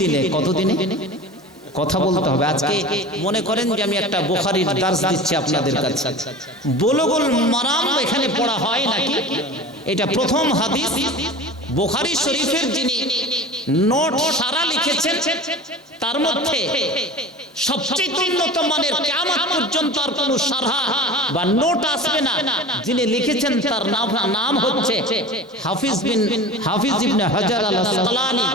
দিনে কথা বলতে হবে। আজকে মনে করেন যে আমি একটা বোখারির দাস দিচ্ছি আপনাদের কাছে। বোলগুল মারাম এখানে পড়া হয় নাকি? এটা প্রথম হাদিস। বোখারি শরীফের যিনি নোট সারা লিখেছেন, তার মধ্যে সবচেয়ে উন্নত মানের কিয়ামত পর্যন্ত আর কোনো সারা বা নোট আসবে না। যিনি লিখেছেন, তার নাম নাম হচ্ছে হাফিজ বিন, হাফিজ ইবনে হাজার আল আসকালানি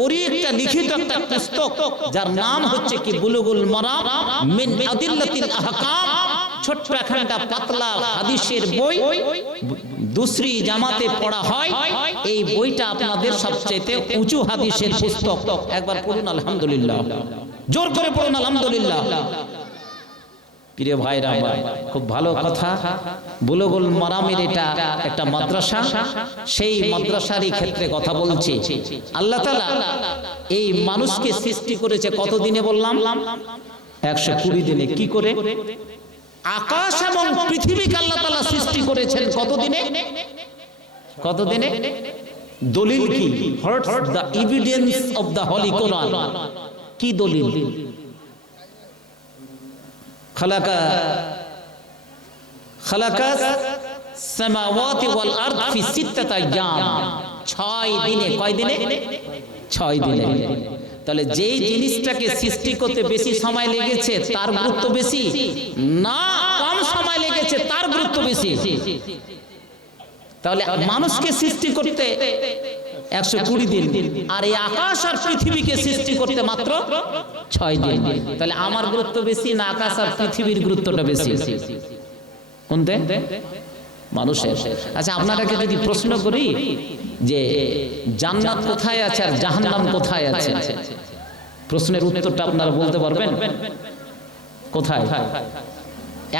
ওরই একটা লিখিত একটা পুস্তক, যার নাম হচ্ছে কি, বুলুগুল মারাম মিন আদিল্লাতিল আহকাম। ছোট্ট একখানটা পাতলা হাদিসের বই দুসরি জামাতে পড়া হয়। এই বইটা আপনাদের সবচেয়ে উঁচু হাদিসের পুস্তক। একবার পড়ুন, আলহামদুলিল্লাহ। জোর করে পড়ুন, আলহামদুলিল্লাহ। প্রিয় খুব ভালো কথা। বুলগুল মারামের এটা একটা মাদ্রাসা। সেই মাদ্রাসারই ক্ষেত্রে কথা বলছি। আল্লাহ তাআলা এই মানুষকে সৃষ্টি করেছে কত দিনে বললাম? একশো কুড়ি দিনে। কি করে? আকাশ এবং পৃথিবীকে আল্লাহ তাআলা সৃষ্টি করেছেন কত দিনে কত দিনে দলিল কি? The evidence of the holy Quran কি দলিল? খালাকা খালাকা সামাওয়াতি ওয়াল আরদ ফি সিত্তাতি আইয়াম ছয় দিনে, কয় দিনে? ছয় দিনে। তাহলে যেই জিনিসটাকে সৃষ্টি করতে বেশি সময় লেগেছে তার গুরুত্ব বেশি। না কম সময় লেগেছে তার গুরুত্ব বেশি। তাহলে মানুষকে সৃষ্টি করতে একশো কুড়ি দিন আর এই আকাশ আর পৃথিবীকে সৃষ্টি করতে মাত্র ছয় দিন। তাহলে আমার গুরুত্ব বেশি না আকাশ আর পৃথিবীর গুরুত্বটা বেশি? কোনতে? মানুষের। আচ্ছা আপনারাকে যদি প্রশ্ন করি যে জান্নাত কোথায় আছে আর জাহান্নাম কোথায় আছে? প্রশ্নের উত্তরটা আপনারা বলতে পারবেন? কোথায়?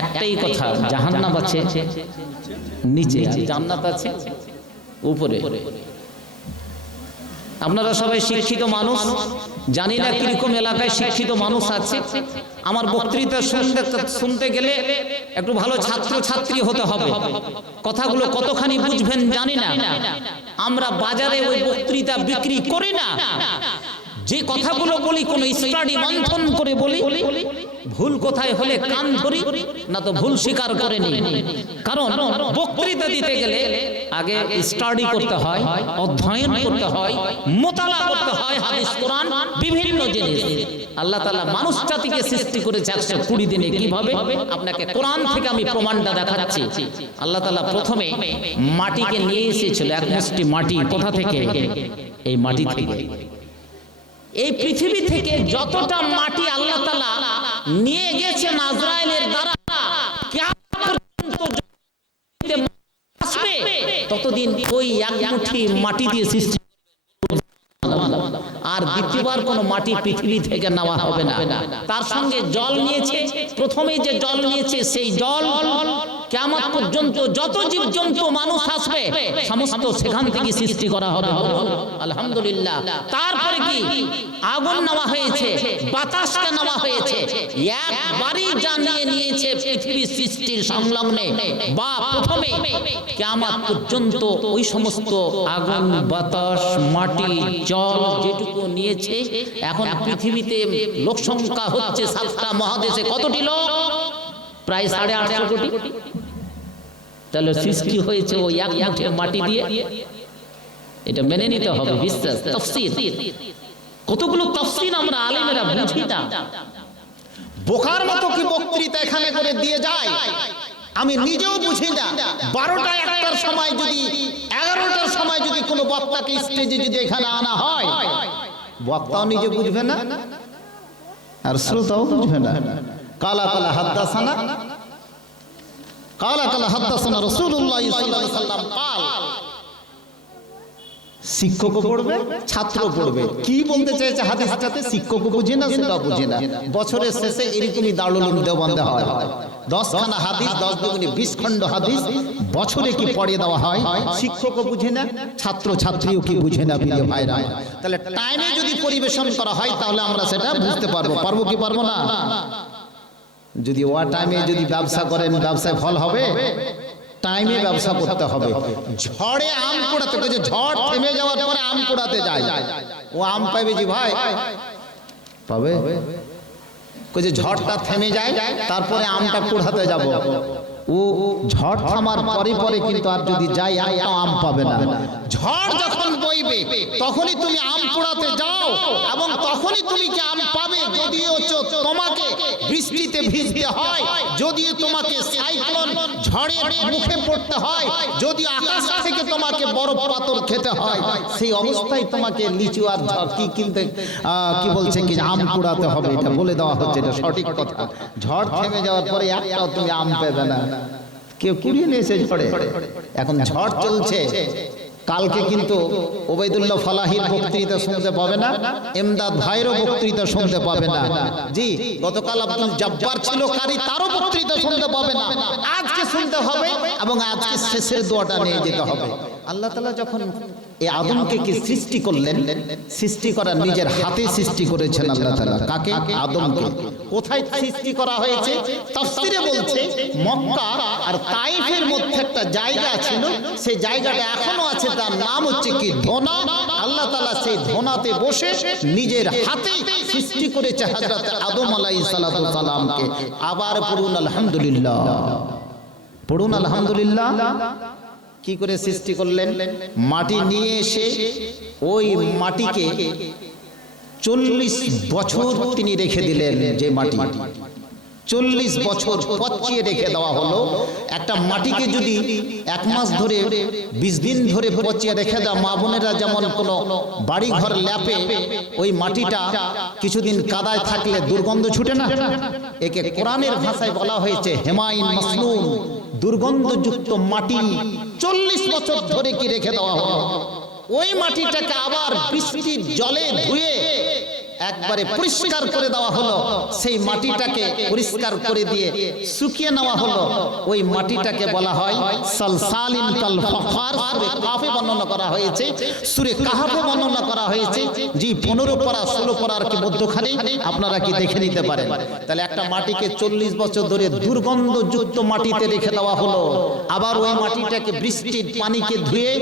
একটাই কথা, জাহান্নাম আছে, নিচে জান্নাত আছে উপরে। আপনারা সবাই শিক্ষিত মানুষ, জানি না কীরকম এলাকায় শিক্ষিত মানুষ আছে। আমার বক্তৃতা শুনতে শুনতে গেলে একটু ভালো ছাত্র ছাত্রী হতে হবে। কথাগুলো কতখানি বুঝবেন জানি না। আমরা বাজারে ওই বক্তৃতা বিক্রি করি না। যে কথাগুলো বলি, কোন স্টাডি মন্থন করে বলি ভুল কোথায় হলে কান ধরি, না তো ভুল স্বীকার করে নি কারণ বক্তৃতা দিতে গেলে আগে স্টাডি করতে হয়, অধ্যয়ন করতে হয়, মোতালা করতে হয় হাদিস, কোরআন, বিভিন্ন জিনিস। আল্লাহ তাআলা মানুষ জাতিকে সৃষ্টি করেছে একশো কুড়ি দিনে। কীভাবে? আপনাকে কোরআন থেকে আমি প্রমাণটা দেখাচ্ছি। আল্লাহ তাআলা প্রথমে মাটিকে নিয়ে এসেছিল, এক মুষ্টি মাটি। কোথা থেকে? এই মাটি থেকে। এই পৃথিবী থেকে যতটা মাটি আল্লাহ তালা নিয়ে গেছেন আজরাইলের দ্বারা, ততদিন ওই এক মুঠি মাটি দিয়ে সৃষ্টি আর দ্বিতীয়বার কোনো মাটি পৃথিবী থেকে নেওয়া হবে না। তার সঙ্গে জল নিয়েছে প্রথমে যে জল নিয়েছে সেই জল কেমন পর্যন্ত যত জীব জন্তু মানুষ আসবে, সমস্ত সেখান থেকে সৃষ্টি করা হবে। আলহামদুলিল্লাহ। তারপরে কি? আগুন নেওয়া হয়েছে, বাতাসকে নেওয়া হয়েছে। একবারই জানিয়ে নিয়েছে পৃথিবী সৃষ্টির সংলগ্নে। বা প্রথমে কেমন পর্যন্ত ওই সমস্ত আগুন, বাতাস, মাটি, জল যেটুকু নিয়েছে, এখন পৃথিবীতে লোক সংখ্যা হচ্ছে সাতটা মহাদেশে। কতটি লোক? প্রায় সাড়ে আটশো কোটি। তাহলে সৃষ্টি হয়েছে ওই এক মুঠে মাটি দিয়ে। এটা মেনে নিতে হবে বিশ্বাস তফসির কতগুলো তফসির আমরা আলেমেরা বুঝি না। বোকার মতো কি বক্তৃতা এখানে করে দিয়ে যায়? আমি নিজেও বুঝি না। বারোটা একটার সময় যদি, এগারোটার সময় যদি কোনো বক্তাকে স্টেজে যদি এখানে আনা হয়, বক্তাও নিজে বুঝবে না, আর শ্রোতাও বুঝবে না। কালা কালা কালা কালা রসুল্লাহ শিক্ষকও পড়বে, ছাত্র পড়বে। কি বলতে চাইছে হাদিসটাতে? শিক্ষকও বুঝে না সেটা বুঝে না। বছরের শেষে এরকমই দারুল হয়। হাদিস, দশ দুগুনি বিশ খণ্ড হাদিস বছরে কি পড়িয়ে দেওয়া হয়? শিক্ষকও বুঝে না ছাত্র ছাত্রীও কি বুঝে না, প্রিয় ভাইরা? তাহলে টাইমে যদি পরিবেশন করা হয়, তাহলে আমরা সেটা বুঝতে পারব। পারব কি পারব না? যদি ওয়া টাইমে যদি ব্যবসা করেন, ব্যবসায় ফল হবে? টাইমে ব্যবসা করতে হবে। ঝড়ে আম কুড়াতে যে ঝড় থেমে যাওয়ার পরে আম কুড়াতে যায়। ও আম পাবে জি ভাই। পাবে? যে ঝড়টা থেমে যায়, তারপরে আমটা কুড়াতে যাব। ও ঝড় থামার পরে পরে কিন্তু আর যদি যাই একটা আম পাবে না। ঝড় যখন বইবে, তখনই তুমি আম কুড়াতে যাও এবং তখনই তুমি কি আম পাবে? যদিও তোমাকে বৃষ্টিতে ভিজতে হয়, যদিও তোমাকে সাইক্লোন ঝড়ের মুখে পড়তে হয় যদি আকাশ থেকে তোমাকে বরফ পাথর খেতে হয়, সেই অবস্থায় তোমাকে লিচু আর কি কিনতে কি বলছে কি আম কুড়াতে হবে, এটা বলে দেওয়া হচ্ছে, এটা সঠিক কথা। ঝড় থেমে যাওয়ার পরে একটাও তুমি আম পেবে না। কেউ কুড়িয়ে নিয়েছে ঝড়ে এখন ঝড় চলছে। কালকে কিন্তু ওবায়দুল্লাহ ফালাহির বক্তৃতা শুনতে পাবে না, এমদাদ ভাইয়েরও বক্তৃতা শুনতে পাবে না। জি, গতকাল আব্দুল জব্বার ছিল, কারি তারও বক্তৃতা শুনতে পাবে না। আজকে শুনতে হবে এবং আজকে শেষের দোয়াটা নিয়ে যেতে হবে। আল্লাহ তালা যখন এই আদমকে কি সৃষ্টি করলেন? সৃষ্টি করা নিজের হাতে সৃষ্টি করেছেন আল্লাহ তাআলা। কাকে? আদমকে। কোথায় সৃষ্টি করা হয়েছে? তাফসিরে বলছে, মক্কা আর তাইফের মধ্যে একটা জায়গা ছিল। সেই জায়গাটা এখনও আছে, তার নাম হচ্ছে কি ধোনা। আল্লাহ তাআলা সেই ধোনাতে বসে নিজের হাতে সৃষ্টি করেছে হযরত আদম আলাইহিস সালাতু সালামকে। আবার পড়ুন, আলহামদুলিল্লাহ। পড়ুন, আলহামদুলিল্লাহ। কি করে সৃষ্টি করলেন? মাটি নিয়ে এসে ওই মাটিকে চল্লিশ বছর তিনি রেখে দিলেন যে মাটি। চল্লিশ বছর পচিয়ে রেখে দেওয়া হলো। একটা মাটিকে যদি এক মাস ধরে, বিশ দিন ধরে পচিয়ে রেখে দেওয়া, মা বোনেরা যেমন কোনো বাড়ি ঘর ল্যাপে ওই মাটিটা কিছুদিন কাদায় থাকলে দুর্গন্ধ ছুটে না? একে কোরআনের ভাষায় বলা হয়েছে হেমাইন মাসনুন। দুর্গন্ধযুক্ত মাটি চল্লিশ বছর ধরে কি রেখে দেওয়া হলো? ওই মাটিটাকে আবার বৃষ্টির জলে ধুয়ে একবারে পরিষ্কার করে দেওয়া হলো। সেই মাটিটাকে পরিষ্কার করে দিয়ে শুকিয়ে নেওয়া হলো। ওই মাটিটাকে বলা হয় সালসালিন কাল সূরে কাফে বর্ণনা করা হয়েছে, সূরে কাহাফে বর্ণনা করা হয়েছে। জি 15 পারা 16 পারার কি মধ্যখানে? আপনারা কি দেখে নিতে পারেন? তাহলে একটা মাটিকে 40 বছর ধরে দুর্গন্ধযুক্ত মাটিতে রেখে দেওয়া হলো। আবার ওই মাটিটাকে বৃষ্টির পানিকে ধুয়ে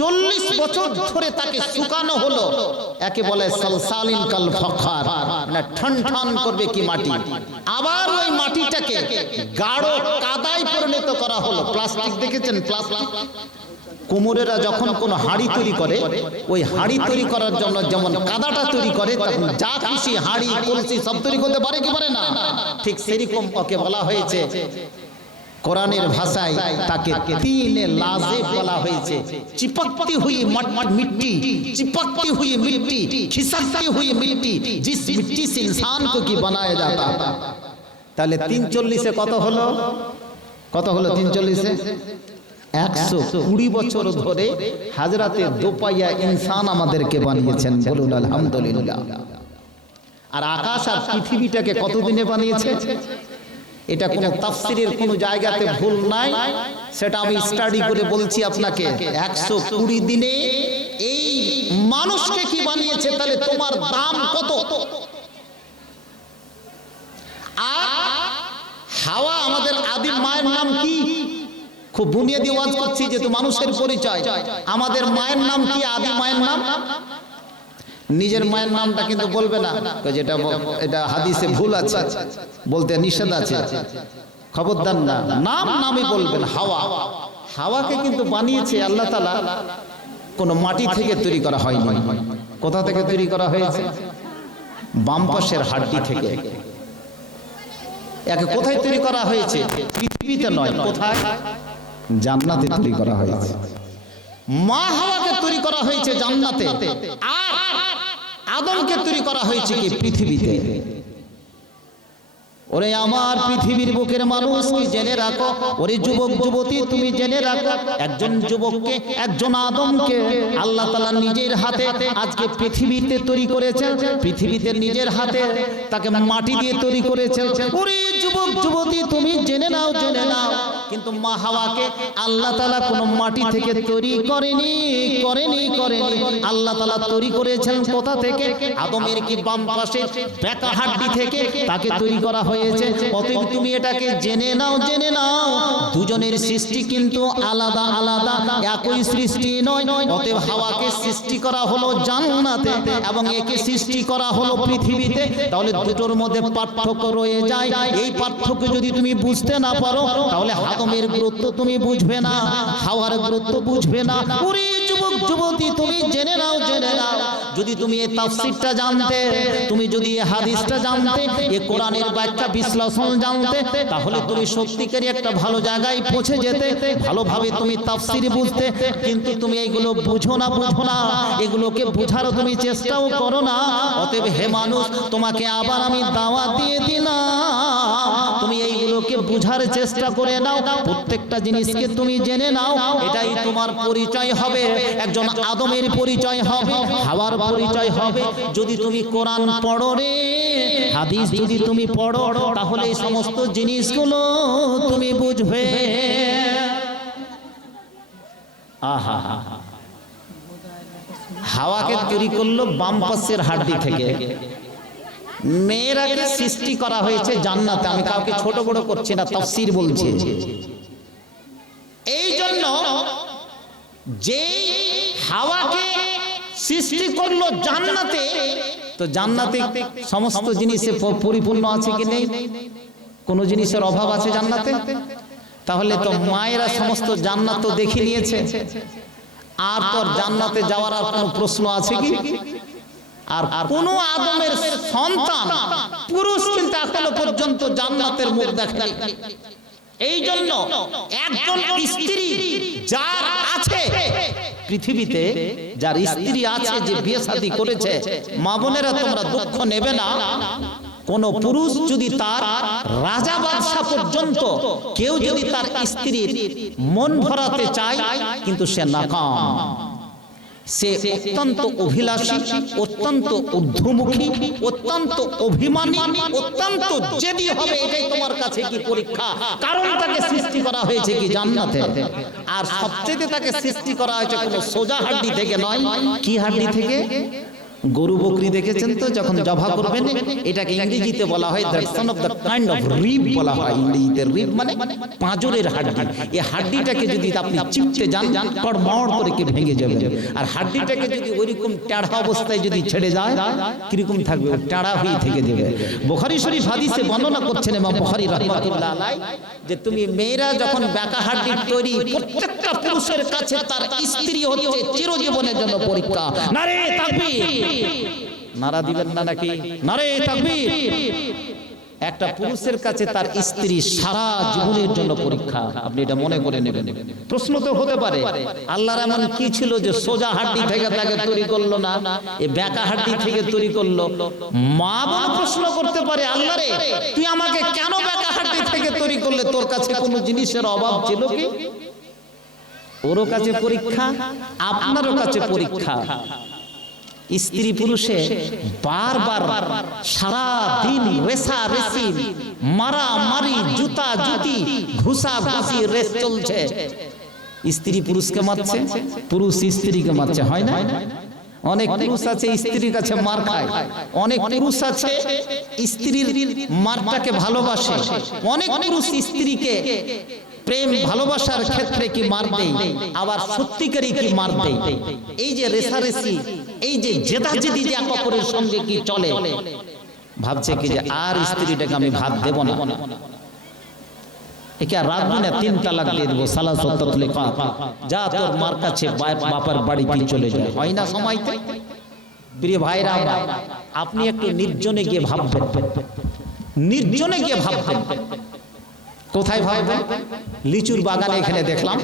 চল্লিশ বছর ধরে তাকে শুকানো হলো। একে বলে সালসালিন কাল ফখার। মানে ঠন ঠন করবে কি মাটি? আবার ওই মাটিটাকে গাঢ় কাদায় পরিণত করা হলো। প্লাস্টিক দেখেছেন? প্লাস্টিক? কুমোরেরা যখন কোনো হাড়ি তৈরি করে, ওই হাড়ি তৈরি করার জন্য যেমন কাদাটা তৈরি করে, তখন যা খুশি হাড়ি, কলসি সব তৈরি করতে পারে কি পারে না? ঠিক সেরকম ওকে বলা হয়েছে। কোরআনের ভাষায় তাকে তিনে লাজে বলা হয়েছে। চিপকতি হুই মিট্টি, চিপকতি হুই মিট্টি खिसकती হুই मिट्टी জিস मिट्टी সে ইনসান কো কি বানায়া जाता তাহলে 340 এ কত হলো? কত হলো 340 এ 120 বছর ধরে হাজরাতে দোপাইয়া ইনসান আমাদেরকে বানিয়েছেন, বলুন আলহামদুলিল্লাহ। আর আকাশ আর পৃথিবীটাকে কতদিনে বানিয়েছে? এটা কোনো তাফসিরের কোনো জায়গাতে ভুল নাই। সেটা আমি স্টাডি করে বলছি আপনাকে। একশো কুড়ি দিনে এই মানুষকে কি বানিয়েছে? তাহলে তোমার দাম কত? আর হাওয়া আমাদের আদিম মায়ের নাম কি? খুব বুনিয়াদি ওয়াজ করছি যেহেতু মানুষের পরিচয়। আমাদের মায়ের নাম কি? আদি মায়ের নাম? নিজের মায়ের নামটা কিন্তু বলবে না। যেটা এটা হাদিসে ভুল আছে, বলতে নিষেধ আছে। খবরদার না, নাম নামই বলবেন হাওয়া। হাওয়াকে কিন্তু বানিয়েছে আল্লাহ তালা কোনো মাটি থেকে তৈরি করা হয়নি। কোথা থেকে তৈরি করা হয়েছে? বাম পাশের হাড্ডি থেকে। একে কোথায় তৈরি করা হয়েছে? পৃথিবীতে নয়, কোথায়? জান্নাতে তৈরি করা হয়েছে। মা হাওয়াকে তৈরি করা হয়েছে জান্নাতে। আর আদমকে তৈরি করা হয়েছে কি পৃথিবীতে? ওরে আমার পৃথিবীর বুকের মানুষ কি জেনে রাখো। ওরে যুবক, যুবতী, তুমি জেনে রাখো। একজন যুবককে, একজন আদমকে আল্লাহ তাআলা নিজের হাতে আজকে পৃথিবীতে তৈরি করেছেন। পৃথিবীতে নিজের হাতে তাকে মাটি দিয়ে তৈরি করেছেন। ওরে যুবক, যুবতী, তুমি জেনে নাও জেনে নাও। কিন্তু মা হাওয়াকে আল্লাহ তাআলা কোনো মাটি থেকে তৈরি করেনি করেনি করেনি। আল্লাহ তাআলা তৈরি করেছেন কোথা থেকে? আদমের কি বাম পাশে বেকা হাড্ডি থেকে তাকে তৈরি করা হয়েছে? হয়েছে। অতএব তুমি এটাকে জেনে নাও জেনে নাও। দুজনের সৃষ্টি কিন্তু আলাদা আলাদা। একই সৃষ্টি নয়। অতএব হাওয়াকে সৃষ্টি করা হলো জান্নাতে এবং একে সৃষ্টি করা হলো পৃথিবীতে। তাহলে দুটোর মধ্যে পার্থক্য রয়ে যায়। এই পার্থক্য যদি তুমি বুঝতে না পারো তাহলে হাতমের গুরুত্ব তুমি বুঝবে না হাওয়ার গুরুত্ব বুঝবে না। ওরে যুবক যুবতী তুমি জেনে নাও জেনে নাও। যদি তুমি এই তাফসীরটা জানতে, তুমি যদি এই হাদিসটা জানতে, এই কোরআনের ব্যাখ্যা বিশ্লেষণ জানতে, তাহলে তুমি সত্যিকারই একটা ভালো জায়গায় পৌঁছে যেতে, ভালোভাবে তুমি তাফসীর বুঝতে, কিন্তু তুমি এইগুলো বুঝো না বুঝো না। এগুলোকে বোঝারও তুমি চেষ্টাও করো না। অতএব হে মানুষ, তোমাকে আবার আমি দাওয়াত দিয়ে দিলাম। বুঝার চেষ্টা করে নাও। প্রত্যেকটা জিনিসকে তুমি জেনে নাও। এটাই তোমার পরিচয় হবে। একজন আদমের পরিচয় হবে, হাওয়ার পরিচয় হবে। যদি তুমি কোরআন পড়ো রে, হাদিস যদি তুমি পড়ো, তাহলে এই সমস্ত জিনিসগুলো তুমি বুঝবে। আহা। হাওয়াকে তৈরি করল বাম পাশের হাড্ডি থেকে। মেয়েরাকে সৃষ্টি করা হয়েছে জান্নাতে। আমি কাউকে ছোট বড় করছি না, তাফসীর বলছি। এই জন্য যে হাওয়াকে সৃষ্টি করল জান্নাতে, তো জান্নাতে সমস্ত জিনিসে পরিপূর্ণ আছে কি নেই? কোন জিনিসের অভাব আছে জান্নাতে? তাহলে তো মায়েরা সমস্ত জান্নাত তো দেখে নিয়েছে। আর তোর জান্নাতে যাওয়ার আর কোনো প্রশ্ন আছে কি? আর কোন আদমের সন্তান পুরুষ কিন্তু এখনও পর্যন্ত জান্নাতের মুখ দেখেনি এই জন্য একজন স্ত্রী যার আছে পৃথিবীতে যার স্ত্রী আছে যে বিয়ে শাদী করেছে মা বোনেরা তোমরা দুঃখ নেবে না। কোন পুরুষ যদি তার রাজা বাদশা পর্যন্ত কেউ যদি তার স্ত্রীর মন ভরাতে চায় কিন্তু সে নাকাম। সে অত্যন্ত অভিলাষী, অত্যন্ত ঊর্ধ্বমুখী, অত্যন্ত অভিমানী, অত্যন্ত জেদি হবে এটাই তোমার কাছে কি পরীক্ষা? কারণ তাকে সৃষ্টি করা হয়েছে কি জান্নাতে? আর সবচেয়ে তাকে সৃষ্টি করা হয়েছে কোনো সোজা হাড্ডি থেকে নয়। কি হাড্ডি থেকে? গরু বকরি দেখেছেন তো? যখন জবা করবেন, এটাকে ইংরেজিতে বলা হয় that's one of the kind of rib বলা হয়। ইংরেজিতে রিব মানে পাঁজরের হাড্ডি। এই হাড্ডিটাকে যদি আপনি চিপতে যান, কড়মড় করে কি ভেঙে যাবে। আর হাড্ডিটাকে যদি ওইরকম টেढ़া অবস্থায় যদি ছেড়ে যায়, কীরকম থাকবে? টেढ़া হয়ে থেকে যাবে। বুখারী শরীফ হাদিসে বর্ণনা করছেন ইমাম বুখারী রাহমাতুল্লাহ আলাই যে তুমি মেয়েরা যখন বেকা হাড্ডি তৈরি, প্রত্যেকটা পুরুষের কাছে তার স্ত্রী হচ্ছে চিরজীবনের জন্য পরীক্ষা। নারে তাকবীর। নারা দিবেন না নাকি? নারে তাকবীর। একটা পুরুষের কাছে তার স্ত্রী সারা জীবনের জন্য পরীক্ষা। আপনি এটা মনে করে নেবেন। প্রশ্ন তো হতে পারে, আল্লাহর এমন কি ছিল যে সোজা হাড্ডি থেকে তাকে তৈরি করল না? এ বেকা হাড্ডি থেকে তৈরি করল। মা বোন প্রশ্ন করতে পারে আল্লাহ রে তুই আমাকে কেন বেকা হাড্ডি থেকে তৈরি করলে? তোর কাছে কোনো জিনিসের অভাব ছিল কি? ওরও কাছে পরীক্ষা, আপনারও কাছে পরীক্ষা। স্ত্রী পুরুষে বারবার সারা দিন রেসা রেসি মারা মারি জুতা জুতি, ঘুষা ঘুষি রেস চলছে। স্ত্রী পুরুষকে মারছে, পুরুষ স্ত্রীকে মারছে, হয় না? অনেক পুরুষ আছে স্ত্রীর কাছে মার খায়। অনেক পুরুষ আছে স্ত্রীর মারটাকে ভালোবাসে। অনেক পুরুষ স্ত্রীকে প্রেম ভালোবাসার ক্ষেত্রে কি মার আবার সত্যিকারই কি মার এই যে রেসারেসি এই যে জেদাজেদি যে এক অপরের সঙ্গে কি চলে? ভাবছে কি যে আর স্ত্রীটাকে আমি ভাত দেব না। একে রাখব না তিন তালাক দিয়ে দেবো সালা সত্তর যা তোর মার কাছে বা- বাবার বাড়ি কি চলে যায়। হয় না সময়তে? প্রিয় ভাইরা আপনি একটু নির্জনে গিয়ে ভাববেন। নির্জনে গিয়ে ভাববেন। কোথায় ভাববেন? লিচুর বাগানে এখানে দেখলাম।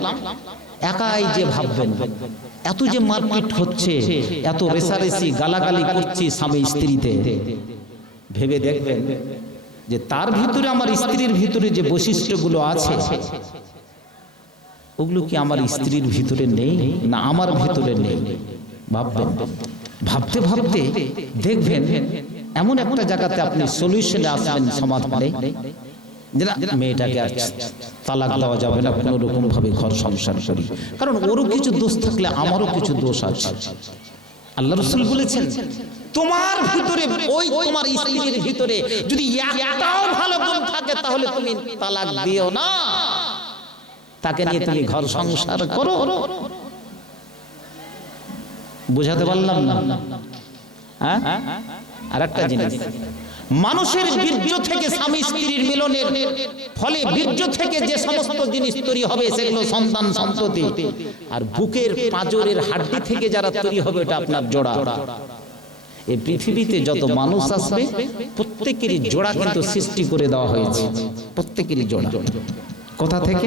একাই যে ভাববেন, এত যে মারপিট হচ্ছে, এত রেসারেসি গালাগালি করছি স্বামী স্ত্রীতে। ভেবে দেখবেন যে তার ভিতরে, আমার স্ত্রীর ভিতরে যে বৈশিষ্ট্যগুলো আছে, ওগুলো কি আমার স্ত্রীর ভিতরে নেই না আমার ভিতরে নেই? ভাববেন। ভাবতে ভাবতে দেখবেন, এমন একটা জায়গাতে আপনি সলিউশনে আসবেন সমাধানে মেয়েটাকে আর তালাক দেওয়া যাবে না কোনো রকম ভাবে ঘর সংসার করি। কারণ ওরও কিছু দোষ থাকলে আমারও কিছু দোষ আছে। আল্লাহ রসুল বলেছেন তোমার ভিতরে ওই তোমার স্ত্রীর ভিতরে যদি একটাও ভালো গুণ থাকে তাহলে তুমি তালাক দিও না। তাকে নিয়ে তুমি ঘর সংসার করো। বুঝাতে পারলাম না। হ্যাঁ? আর একটা জিনিস। মানুষের বীর্য থেকে স্বামী স্ত্রীর মিলনের ফলে বীর্য থেকে যে সমস্ত জিনিস তৈরি হবে, সেগুলো সন্তান সন্ততি। আর বুকের পাঁজরের হাড্ডি থেকে যারা তৈরি হবে, এটা আপনার জোড়া। এই পৃথিবীতে যত মানুষ আসবে, প্রত্যেকেরই জোড়া কিন্তু সৃষ্টি করে দেওয়া হয়েছে। প্রত্যেকেরই জোড়া। কোথা থেকে?